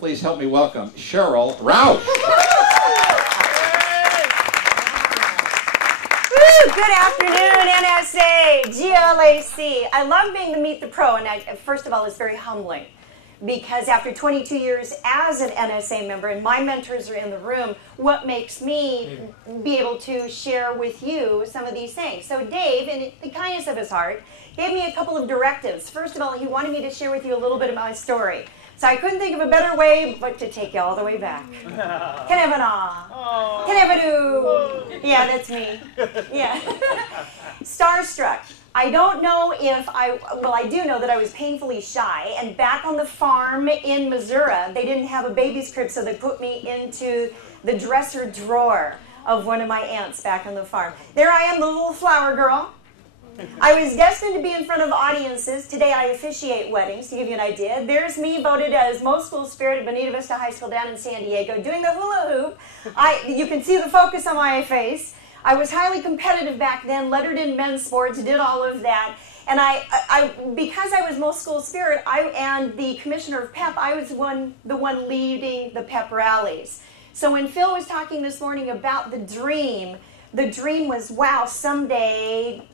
Please help me welcome Cheryl Roush. Good afternoon, NSA, GLAC. I love being the Meet the Pro, and first of all, it's very humbling because after 22 years as an NSA member, and my mentors are in the room, what makes me be able to share with you some of these things? So Dave, in the kindness of his heart, gave me a couple of directives. First of all, he wanted me to share with you a little bit of my story. So I couldn't think of a better way but to take you all the way back. Can I have an ah? Can I have a do? Yeah, that's me. Yeah. Starstruck. I don't know if well, I do know that I was painfully shy, and back on the farm in Missouri, they didn't have a baby's crib, so they put me into the dresser drawer of one of my aunts back on the farm. There I am, the little flower girl. I was destined to be in front of audiences. Today I officiate weddings, to give you an idea. There's me voted as most school spirit at Bonita Vista High School down in San Diego, doing the hula hoop. You can see the focus on my face. I was highly competitive back then, lettered in men's sports, did all of that. And because I was most school spirit, and the commissioner of PEP, I was the one leading the PEP rallies. So when Phil was talking this morning about the dream was, wow, someday,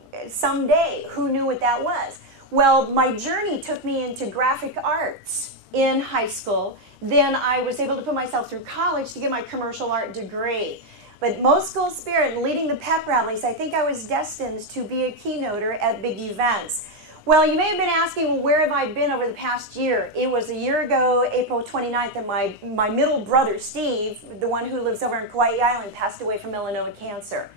who knew what that was? Well, my journey took me into graphic arts in high school. Then I was able to put myself through college to get my commercial art degree. But most school spirit and leading the PEP rallies, I think I was destined to be a keynoter at big events. Well, you may have been asking, well, where have I been over the past year? It was a year ago, April 29th, that my middle brother, Steve, the one who lives over in Kauai Island, passed away from melanoma cancer.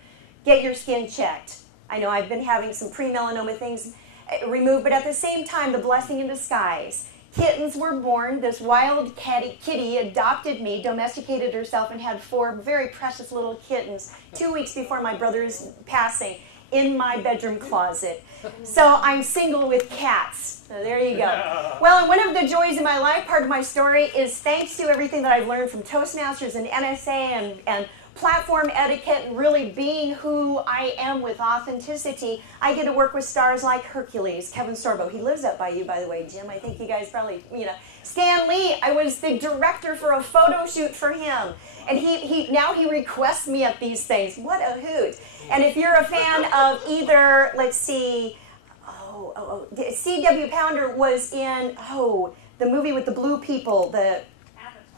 Get your skin checked. I know I've been having some pre-melanoma things removed, but at the same time, the blessing in disguise. Kittens were born. This wild kitty adopted me, domesticated herself, and had 4 very precious little kittens 2 weeks before my brother's passing in my bedroom closet. So I'm single with cats. So there you go. Well, and one of the joys in my life, part of my story, is thanks to everything that I've learned from Toastmasters and NSA and platform etiquette and really being who I am with authenticity, I get to work with stars like Hercules, Kevin Sorbo. He lives up by you, by the way, Jim. I think you guys probably, Stan Lee, I was the director for a photo shoot for him. And now he requests me at these things. What a hoot. And if you're a fan of either, let's see, C.W. Pounder was in, the movie with the blue people, the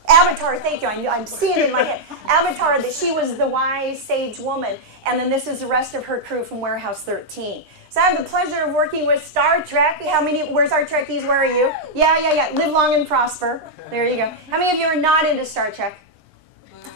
Avatar, thank you. I'm seeing it in my head. Avatar, that she was the wise sage woman, and then this is the rest of her crew from Warehouse 13. So I have the pleasure of working with Star Trek. Where's our Trekkies? Where are you? Yeah. Live long and prosper. There you go. How many of you are not into Star Trek?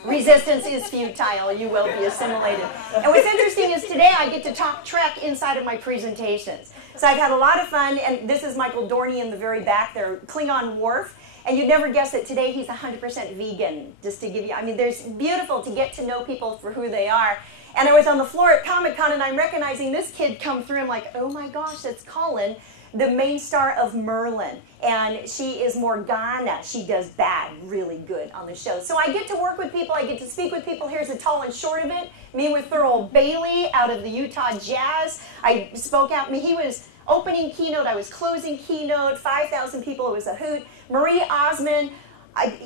Resistance is futile. You will be assimilated. And what's interesting is today I get to talk Trek inside of my presentations. So I've had a lot of fun, and this is Michael Dorney in the very back there, Klingon Worf. And you'd never guess that today he's 100% vegan, just to give you, there's beautiful to get to know people for who they are. And I was on the floor at Comic-Con, and I'm recognizing this kid come through. I'm like, oh my gosh, that's Colin, the main star of Merlin. And she is Morgana. She does bad really good on the show. So I get to work with people. I get to speak with people. Here's the tall and short of it. Me with Thurl Bailey out of the Utah Jazz. I spoke out. He was opening keynote. I was closing keynote. 5,000 people. It was a hoot. Marie Osmond.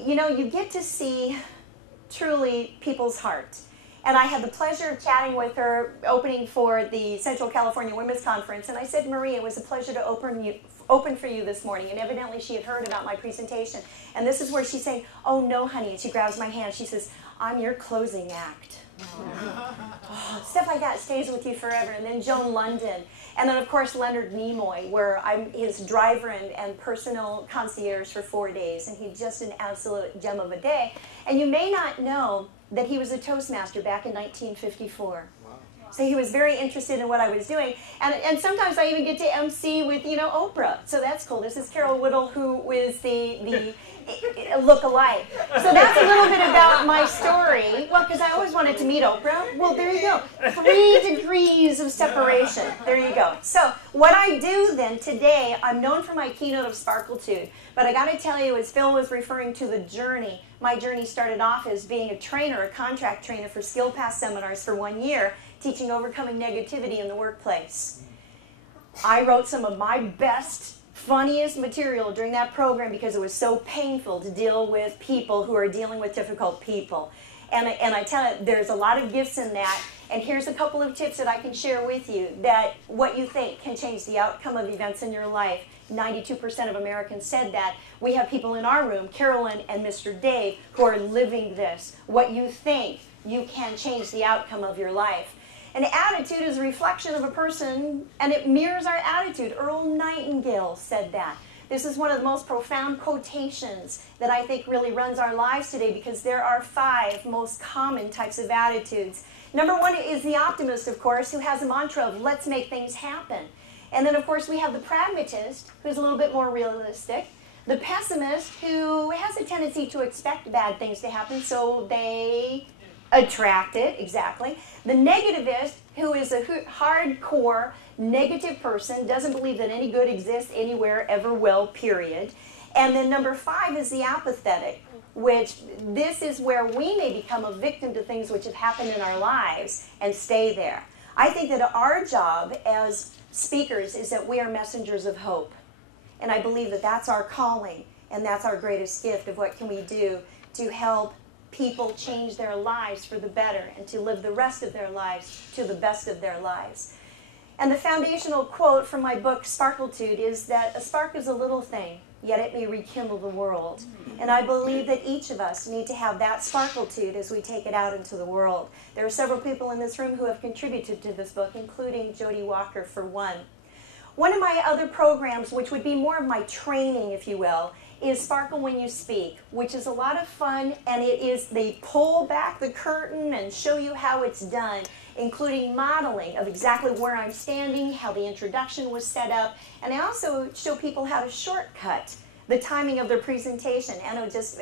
You get to see truly people's heart. And I had the pleasure of chatting with her, opening for the Central California Women's Conference. And I said, Marie, it was a pleasure to open for you this morning. And evidently she had heard about my presentation. And this is where she's saying, oh no, honey. And she grabs my hand. She says, I'm your closing act. Stuff like that stays with you forever. And then Joan London. And then, of course, Leonard Nimoy, where I'm his driver and personal concierge for 4 days. And he's just an absolute gem of a day. And you may not know that he was a Toastmaster back in 1954. So he was very interested in what I was doing. And sometimes I even get to MC with, Oprah. So that's cool. This is Carol Whittle, who was the look-alike. So that's a little bit about my story. Well, because I always wanted to meet Oprah. Well, there you go. 3 degrees of separation. There you go. So what I do then today, I'm known for my keynote of Sparkletude. But I got to tell you, as Phil was referring to the journey, my journey started off as being a trainer, a contract trainer for Skill Pass seminars for 1 year, teaching overcoming negativity in the workplace. I wrote some of my best funniest material during that program because it was so painful to deal with people who are dealing with difficult people. And I tell you, there's a lot of gifts in that. And here's a couple of tips that I can share with you that what you think can change the outcome of events in your life. 92% of Americans said that. We have people in our room, Carolyn and Mr. Dave, who are living this. What you think, you can change the outcome of your life. An attitude is a reflection of a person, and it mirrors our attitude. Earl Nightingale said that. This is one of the most profound quotations that I think really runs our lives today because there are 5 most common types of attitudes. Number 1 is the optimist, of course, who has a mantra of let's make things happen. And then, of course, we have the pragmatist, who's a little bit more realistic. The pessimist, who has a tendency to expect bad things to happen, so they attract it, exactly. The negativist, who is a hardcore negative person, doesn't believe that any good exists anywhere, ever will, period. And then number 5 is the apathetic, which this is where we may become a victim to things which have happened in our lives and stay there. I think that our job as speakers is that we are messengers of hope. And I believe that that's our calling, and that's our greatest gift of what can we do to help people change their lives for the better and to live the rest of their lives to the best of their lives. And the foundational quote from my book, Sparkletude, is that a spark is a little thing, yet it may rekindle the world. And I believe that each of us need to have that sparkletude as we take it out into the world. There are several people in this room who have contributed to this book, including Jody Walker, for one. One of my other programs, which would be more of my training, if you will, is Sparkle When You Speak, which is a lot of fun, and it is they pull back the curtain and show you how it's done, including modeling of exactly where I'm standing, how the introduction was set up, and I also show people how to shortcut the timing of their presentation. Anna just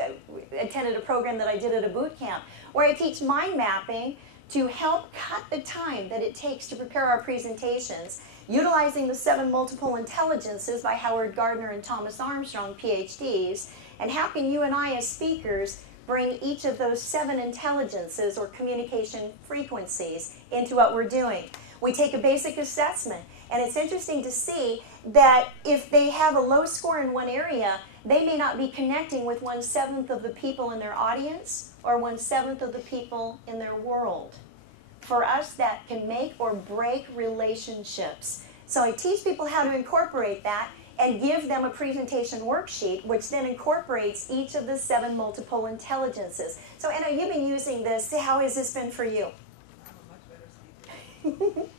attended a program that I did at a boot camp where I teach mind mapping to help cut the time that it takes to prepare our presentations, utilizing the 7 multiple intelligences by Howard Gardner and Thomas Armstrong, PhDs, and how can you and I as speakers bring each of those 7 intelligences or communication frequencies into what we're doing. We take a basic assessment, and it's interesting to see that if they have a low score in one area, they may not be connecting with 1/7 of the people in their audience or 1/7 of the people in their world. For us, that can make or break relationships. So I teach people how to incorporate that and give them a presentation worksheet, which then incorporates each of the 7 multiple intelligences. So Anna, you've been using this. How has this been for you? I'm a much better speaker.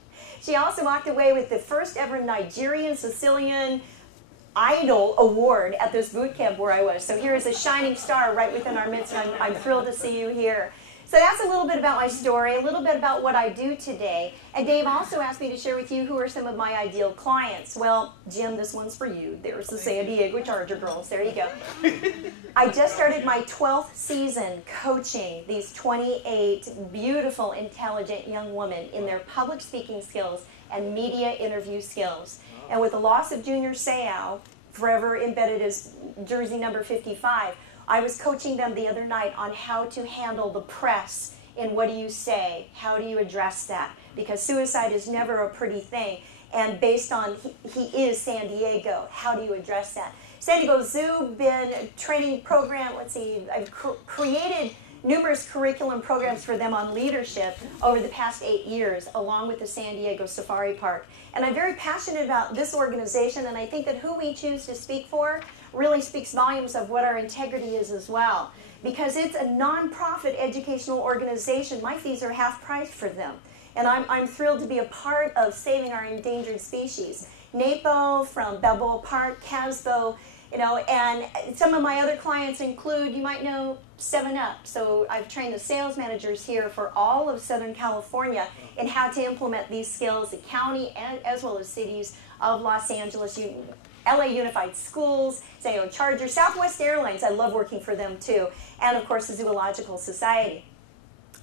She also walked away with the first ever Nigerian Sicilian Idol Award at this boot camp where I was. So here is a shining star right within our midst, and I'm thrilled to see you here. So that's a little bit about my story, a little bit about what I do today. And Dave also asked me to share with you who are some of my ideal clients. Well, Jim, this one's for you. There's the San Diego Charger girls. There you go. I just started my 12th season coaching these 28 beautiful, intelligent young women in their public speaking skills and media interview skills. And with the loss of Junior Seau, forever embedded as jersey number 55, I was coaching them the other night on how to handle the press in what do you say, how do you address that, because suicide is never a pretty thing, and based on he is San Diego, how do you address that? San Diego Zoo, been a training program, let's see, I've created numerous curriculum programs for them on leadership over the past 8 years, along with the San Diego Safari Park. And I'm very passionate about this organization, and I think that who we choose to speak for really speaks volumes of what our integrity is as well. Because it's a nonprofit educational organization, my fees are half price for them. And I'm thrilled to be a part of saving our endangered species. NAPO from Balboa Park, Casbo, and some of my other clients include, you might know, 7-Up. So I've trained the sales managers here for all of Southern California in how to implement these skills, the county and as well as cities of Los Angeles, LA Unified Schools, San Diego Charger, Southwest Airlines, I love working for them too, and of course the Zoological Society.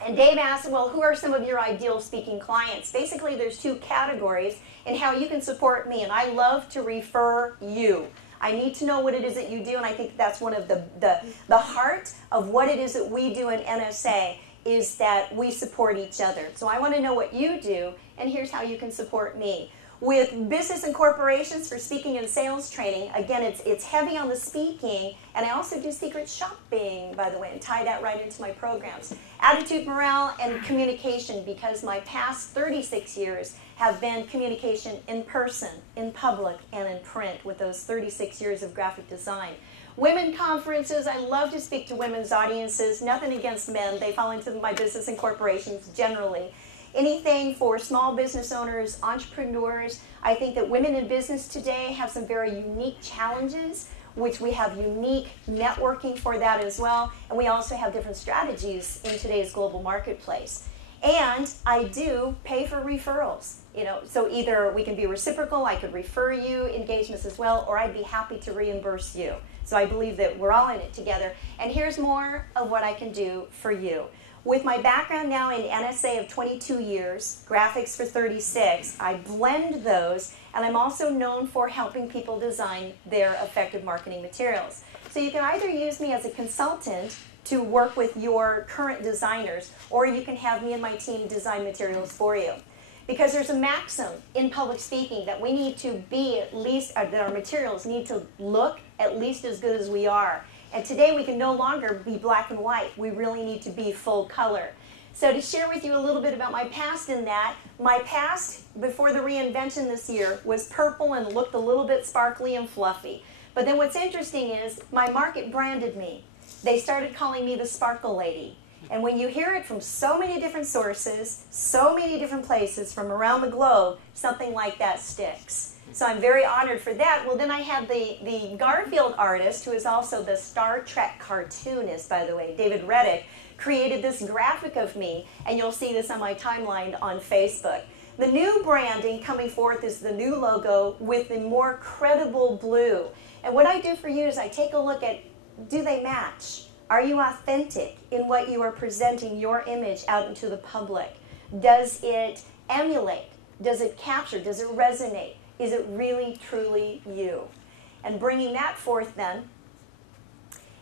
And Dave asked, well, who are some of your ideal speaking clients? Basically, there's 2 categories in how you can support me, and I love to refer you. I need to know what it is that you do, and I think that's one of the heart of what it is that we do in NSA is that we support each other. So I want to know what you do, and here's how you can support me. With business and corporations for speaking and sales training, again, it's heavy on the speaking, and I also do secret shopping, by the way, and tie that right into my programs. Attitude, morale, and communication, because my past 36 years have been communication in person, in public, and in print with those 36 years of graphic design. Women conferences, I love to speak to women's audiences. Nothing against men. They fall into my business and corporations generally. Anything for small business owners, entrepreneurs. I think that women in business today have some very unique challenges, which we have unique networking for that as well. And we also have different strategies in today's global marketplace. And I do pay for referrals. So either we can be reciprocal, I could refer you engagements as well, or I'd be happy to reimburse you. So I believe that we're all in it together. And here's more of what I can do for you. With my background now in NSA of 22 years, graphics for 36, I blend those, and I'm also known for helping people design their effective marketing materials. So you can either use me as a consultant to work with your current designers, or you can have me and my team design materials for you. Because there's a maxim in public speaking that we need to be at least, that our materials need to look at least as good as we are. And today we can no longer be black and white. We really need to be full color. So to share with you a little bit about my past in that, my past before the reinvention this year was purple and looked a little bit sparkly and fluffy. But then what's interesting is my market branded me. They started calling me the Sparkle Lady. And when you hear it from so many different sources, so many different places from around the globe, something like that sticks. So I'm very honored for that. Well, then I have the Garfield artist, who is also the Star Trek cartoonist, by the way, David Reddick, created this graphic of me, and you'll see this on my timeline on Facebook. The new branding coming forth is the new logo with the more credible blue. And what I do for you is I take a look at, do they match? Are you authentic in what you are presenting your image out into the public? Does it emulate? Does it capture? Does it resonate? Is it really, truly you? And bringing that forth then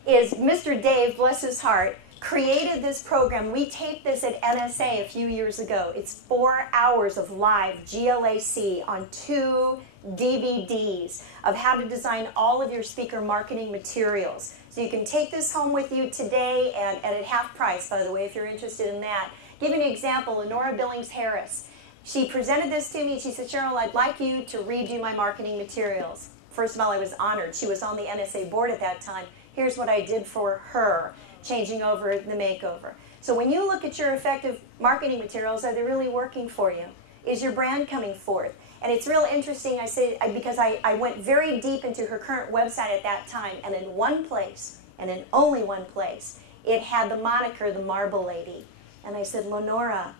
is Mr. Dave, bless his heart, created this program. We taped this at NSA a few years ago. It's 4 hours of live GLAC on 2 DVDs of how to design all of your speaker marketing materials. So you can take this home with you today and at half price, by the way, if you're interested in that. Give you an example, Lenora Billings-Harris. She presented this to me and she said, Cheryl, I'd like you to redo my marketing materials. First of all, I was honored. She was on the NSA board at that time. Here's what I did for her, changing over the makeover. So when you look at your effective marketing materials, are they really working for you? Is your brand coming forth? And it's real interesting, I say, because I went very deep into her current website at that time, and in one place, and in only one place, it had the moniker, the Marble Lady. And I said, Lenora,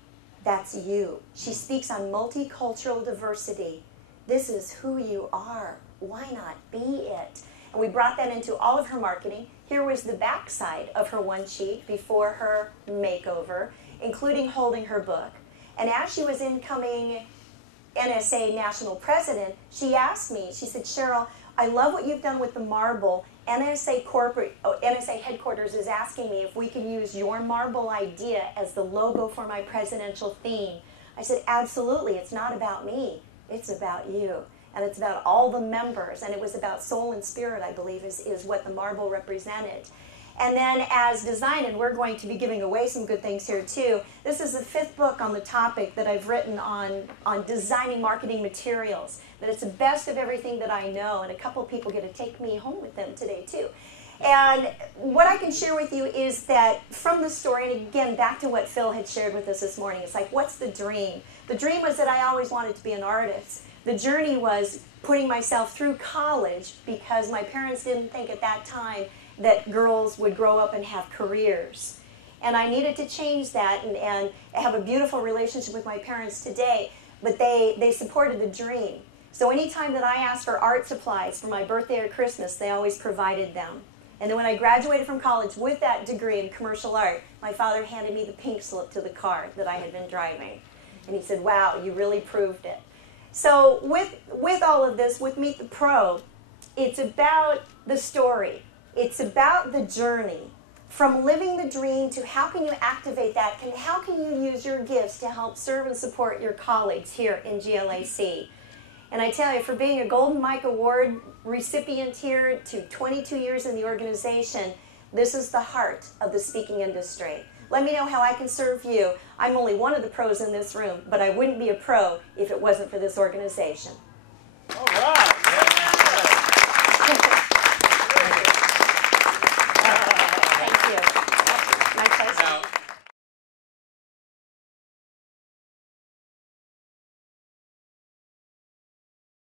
that's you. She speaks on multicultural diversity. This is who you are. Why not be it? And we brought that into all of her marketing. Here was the backside of her one sheet before her makeover, including holding her book. And as she was incoming NSA national president, she asked me, she said, Cheryl, I love what you've done with the marble. NSA headquarters is asking me if we can use your marble idea as the logo for my presidential theme. I said, absolutely. It's not about me. It's about you. And it's about all the members. And it was about soul and spirit, I believe, is what the marble represented. And then as design, and we're going to be giving away some good things here too, this is the 5th book on the topic that I've written on designing marketing materials. That it's the best of everything that I know, and a couple of people get to take me home with them today too. And what I can share with you is that from the story, and again, back to what Phil had shared with us this morning, it's like, what's the dream? The dream was that I always wanted to be an artist. The journey was putting myself through college because my parents didn't think at that time that girls would grow up and have careers. And I needed to change that and have a beautiful relationship with my parents today, but they supported the dream. So anytime that I asked for art supplies for my birthday or Christmas, they always provided them. And then when I graduated from college with that degree in commercial art, my father handed me the pink slip to the car that I had been driving. And he said, wow, you really proved it. So with all of this, with Meet the Pro, it's about the story. It's about the journey from living the dream to how can you activate that, how can you use your gifts to help serve and support your colleagues here in GLAC. And I tell you, for being a Golden Mike Award recipient here to 22 years in the organization, this is the heart of the speaking industry. Let me know how I can serve you. I'm only one of the pros in this room, but I wouldn't be a pro if it wasn't for this organization.